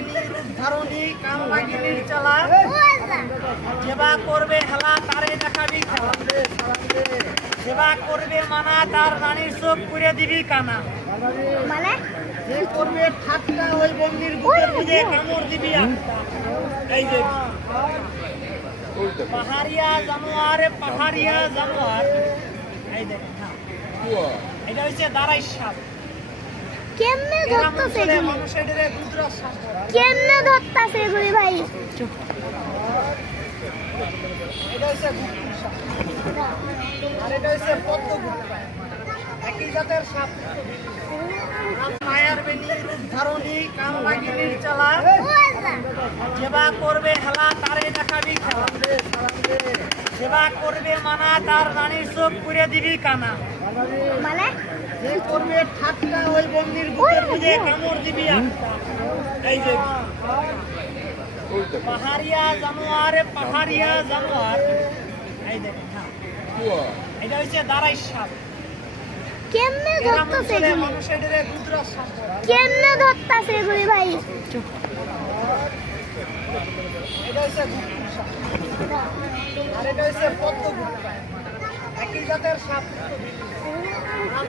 বেনির উদ্ধারণী কামবাগিনীর চালা সেবা করবে হেলা তারে দেখাবি খেলা সেবা করবে মানা তার রানীর চোখ করে দিবি কানা মানে যে করবে ঠাট্টা ওই বন্দির বুকের বুঝে কামড় দিবি একটা এই যে পাহাড়িয়া জানোয়ার এই দেখেন এটা হচ্ছে দাঁড়াই সাপ কেমনে ধরতাছে এগুলি মানুষের গুজরা সাপ কেমনে ধরতাছে এগুলি ভাই এটা হচ্ছে গুপ্ত সাপ আর এটা হচ্ছে পদ্মগুপ্ত একই জাতের সাপ মায়ার বেনির উদ্ধারণী কামবাগিনীর চালা সেবা করবে হেলা তারে দেখাবি খেলা সেবা করবে মানা তার রানীর চোখ করে দিবি কানা মানে যে করবে ঠাট্টা ওই বন্দির বুকের বুঝে কামড় দিবি একটা এই যে পাহাড়িয়া জানোয়ার এই দেখেন এটা হচ্ছে দাঁড়াই সাপ কেমনে ধরতাছে এগুলি মানুষের গুজরা সাপ কেমনে ধরতাছে এগুলি ভাই এটা হচ্ছে গুপ্ত সাপ আর এটা হচ্ছে পদ্মগুপ্ত একই জাতের সাপ